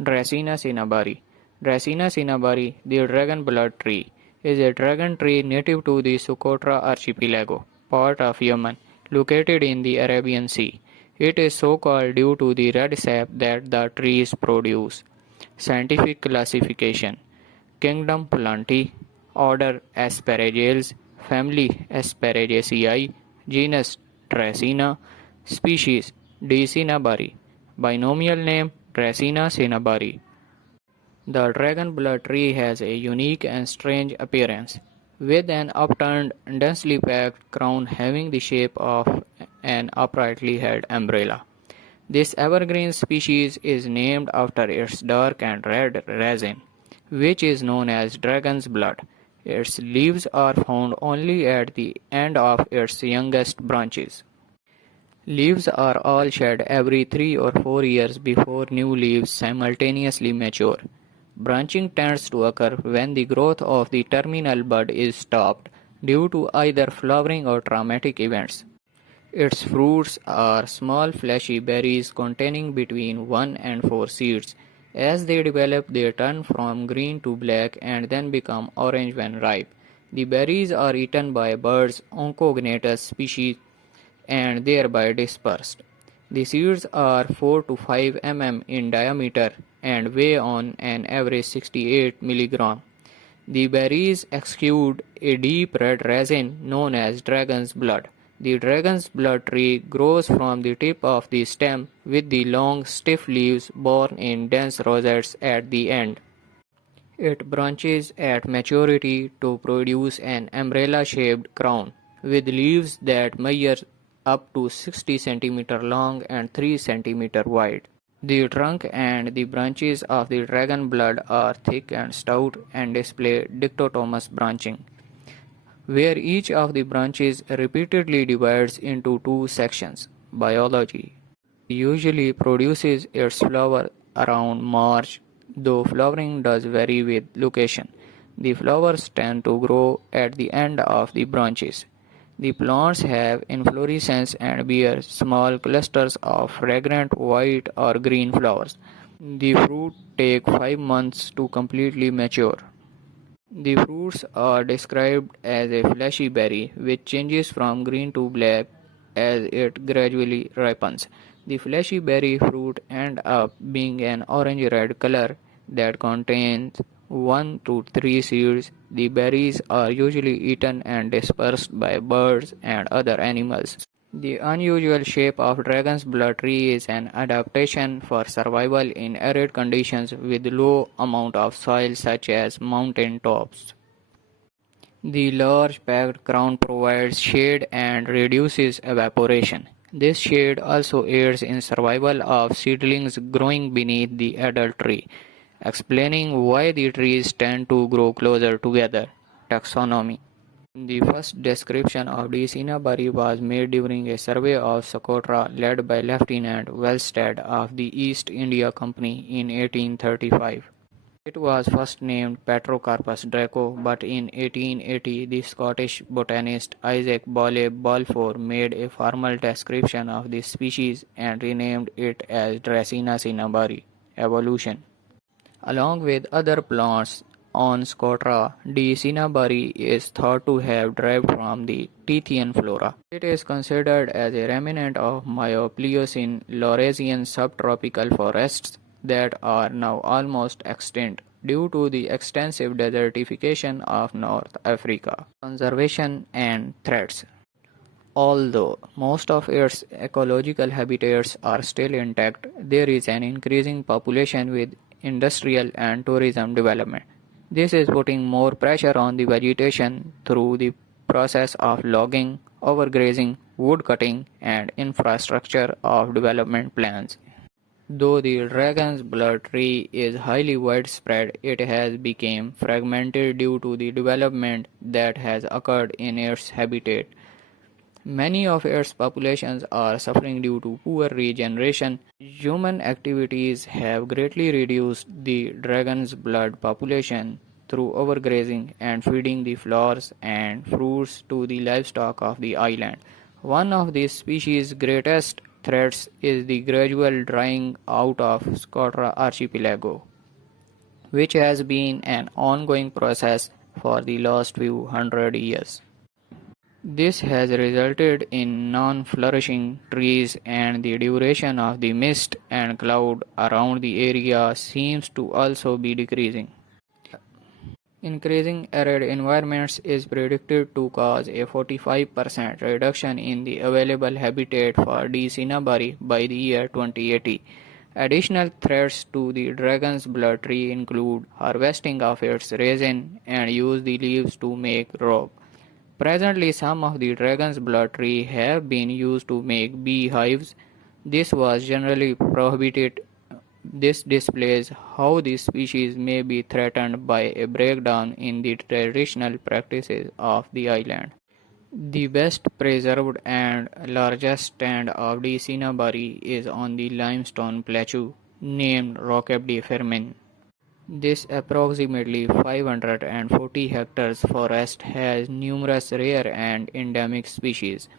Dracaena cinnamomum. Dracaena cinnamomum, the dragon blood tree, is a dragon tree native to the Socotra archipelago, part of Yemen, located in the Arabian Sea. It is so called due to the red sap that the trees produce. Scientific classification: Kingdom Plantae, Order Asparagales, Family Asparagaceae, Genus Dracaena, Species D. cinnamomum, Binomial name Dracaena cinnamomum. The dragon blood tree has a unique and strange appearance, with an upturned, densely packed crown having the shape of an uprightly held umbrella. This evergreen species is named after its dark and red resin, which is known as dragon's blood. Its leaves are found only at the end of its youngest branches. Leaves are all shed every 3 or 4 years before new leaves simultaneously mature. Branching tends to occur when the growth of the terminal bud is stopped due to either flowering or traumatic events. Its fruits are small fleshy berries containing between 1 and 4 seeds. As they develop, they turn from green to black and then become orange when ripe. The berries are eaten by birds, Onchognathus species, and thereby dispersed. The seeds are 4 to 5 mm in diameter and weigh on an average 68 mg. The berries exude a deep red resin known as dragon's blood. The dragon's blood tree grows from the tip of the stem with the long, stiff leaves borne in dense rosettes at the end. It branches at maturity to produce an umbrella-shaped crown, with leaves that measure up to 60 cm long and 3 cm wide. The trunk and the branches of the dragon blood are thick and stout and display dichotomous branching, where each of the branches repeatedly divides into two sections. Biology usually produces its flower around March, though flowering does vary with location. The flowers tend to grow at the end of the branches. The plants have inflorescence and bear small clusters of fragrant white or green flowers. The fruit take 5 months to completely mature. The fruits are described as a fleshy berry which changes from green to black as it gradually ripens. The fleshy berry fruit ends up being an orange-red color that contains 1 to 3 seeds. The berries are usually eaten and dispersed by birds and other animals. The unusual shape of dragon's blood tree is an adaptation for survival in arid conditions with low amount of soil such as mountain tops. The large packed crown provides shade and reduces evaporation. This shade also aids in survival of seedlings growing beneath the adult tree, explaining why the trees tend to grow closer together. Taxonomy. The first description of D. cinnamomum was made during a survey of Socotra led by Lieutenant Wellsted of the East India Company in 1835. It was first named Petrocarpus draco, but in 1880 the Scottish botanist Isaac Bole Balfour made a formal description of this species and renamed it as Dracaena cinnamomum. Evolution. Along with other plants on Socotra, D. cinnamomum is thought to have derived from the Tethyan flora. It is considered as a remnant of Miao-Pliocene Laurasian subtropical forests that are now almost extinct due to the extensive desertification of North Africa. Conservation and threats. Although most of its ecological habitats are still intact, there is an increasing population with industrial and tourism development. This is putting more pressure on the vegetation through the process of logging, overgrazing, wood cutting, and infrastructure of development plans. Though the dragon's blood tree is highly widespread, it has become fragmented due to the development that has occurred in its habitat. Many of its populations are suffering due to poor regeneration. Human activities have greatly reduced the dragon's blood population through overgrazing and feeding the flowers and fruits to the livestock of the island. One of this species' greatest threats is the gradual drying out of Socotra archipelago, which has been an ongoing process for the last few hundred years. This has resulted in non-flourishing trees, and the duration of the mist and cloud around the area seems to also be decreasing. Increasing arid environments is predicted to cause a 45% reduction in the available habitat for D. cinnamomum by the year 2080. Additional threats to the dragon's blood tree include harvesting of its resin and use the leaves to make rope. Presently, some of the dragon's blood tree have been used to make beehives. This was generally prohibited. This displays how this species may be threatened by a breakdown in the traditional practices of the island. The best preserved and largest stand of D. cinnamomum is on the limestone plateau named Roque de Fermin. This approximately 540 hectares forest has numerous rare and endemic species.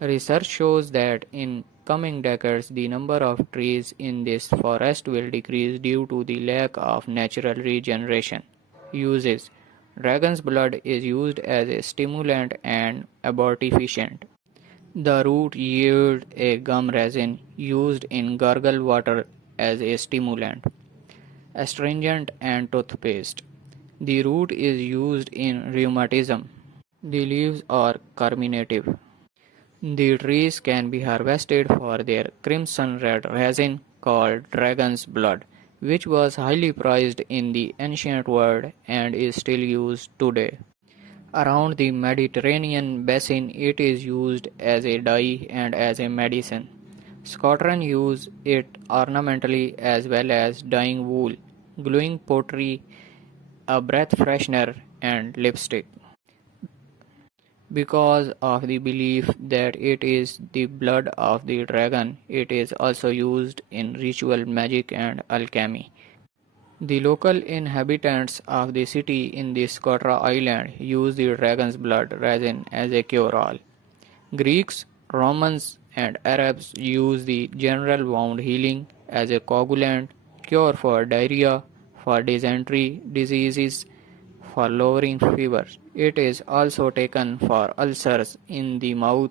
Research shows that in coming decades the number of trees in this forest will decrease due to the lack of natural regeneration. Uses: Dragon's blood is used as a stimulant and abortifacient. The root yields a gum resin used in gargle water as a stimulant, astringent, and toothpaste. The root is used in rheumatism. The leaves are carminative. The trees can be harvested for their crimson red resin called dragon's blood, which was highly prized in the ancient world and is still used today. Around the Mediterranean basin, it is used as a dye and as a medicine. Scots use it ornamentally as well as dyeing wool, gluing pottery, a breath freshener, and lipstick. Because of the belief that it is the blood of the dragon, it is also used in ritual magic and alchemy. The local inhabitants of the city in the Socotra island use the dragon's blood resin as a cure-all. Greeks, Romans, and Arabs use the general wound healing as a coagulant, cure for diarrhea, for dysentery diseases, for lowering fever. It is also taken for ulcers in the mouth,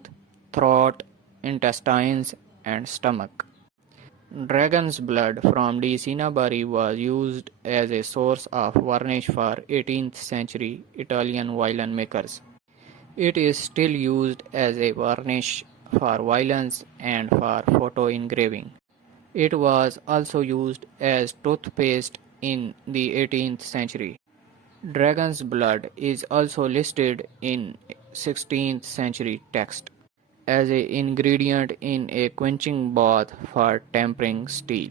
throat, intestines, and stomach. Dragon's blood from D. cinnamomum was used as a source of varnish for 18th century Italian violin makers. It is still used as a varnish for violins and for photo engraving. It was also used as toothpaste in the 18th century. Dragon's blood is also listed in 16th century text as an ingredient in a quenching bath for tempering steel.